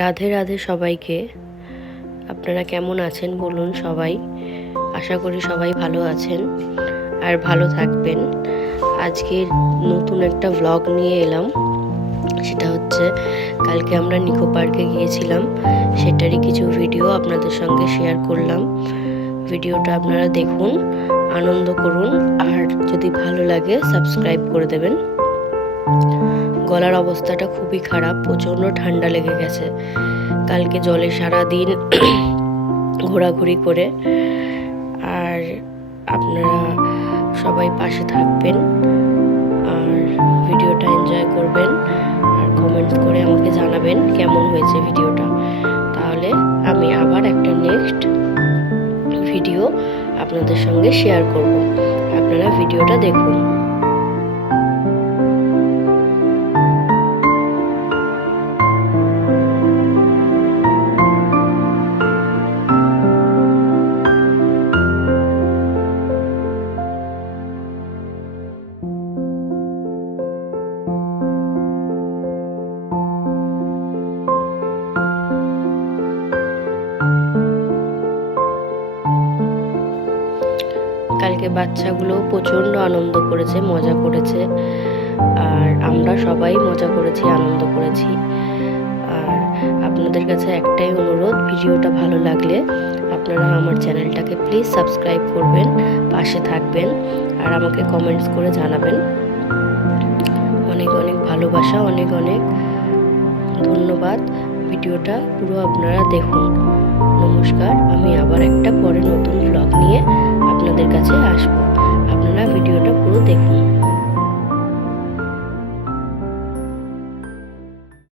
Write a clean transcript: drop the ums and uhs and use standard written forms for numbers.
রাধে রাধে সবাইকে। আপনারা কেমন আছেন বলুন সবাই। আশা করি সবাই ভালো আছেন আর ভালো থাকবেন। আজকে নতুন একটা ব্লগ নিয়ে এলাম। সেটা হচ্ছে কালকে আমরা নিকো পার্কে গিয়েছিলাম, সেটারই কিছু ভিডিও আপনাদের সঙ্গে শেয়ার করলাম। ভিডিওটা আপনারা দেখুন, আনন্দ করুন, আর যদি ভালো লাগে সাবস্ক্রাইব করে দেবেন। গলার অবস্থাটা খুবই খারাপ, প্রচণ্ড ঠান্ডা লেগে গেছে কালকে জলে সারা দিন ঘোরাঘুরি করে। আর আপনারা সবাই পাশে থাকবেন আর ভিডিওটা এনজয় করবেন আর কমেন্টস করে আমাকে জানাবেন কেমন হয়েছে ভিডিওটা। তাহলে আমি আবার একটা নেক্সট ভিডিও আপনাদের সঙ্গে শেয়ার করব। আপনারা ভিডিওটা দেখুন। কালকে বাচ্চাগুলো প্রচণ্ড আনন্দ করেছে, মজা করেছে, আর আমরা সবাই মজা করেছি, আনন্দ করেছি। আর আপনাদের কাছে একটাই অনুরোধ, ভিডিওটা ভালো লাগলে আপনারা আমার চ্যানেলটাকে প্লিজ সাবস্ক্রাইব করবেন, পাশে থাকবেন আর আমাকে কমেন্টস করে জানাবেন। অনেক অনেক ভালোবাসা, অনেক অনেক ধন্যবাদ। ভিডিওটা পুরো আপনারা দেখুন। নমস্কার। আমি আবার একটা পরে নতুন ব্লগ নিয়ে আপনাদের কাছে আসবো। আপনারা ভিডিওটা পুরো দেখুন।